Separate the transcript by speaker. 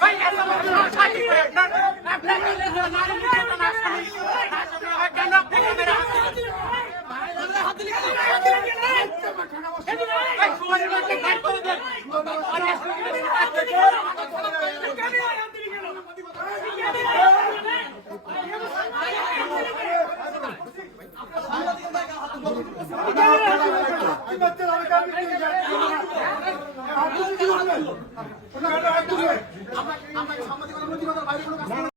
Speaker 1: Vai, essa vai, vai, vai, vai, vai, আমরা সাংবাদিকতা নৈতিকতার বাইরে কোনো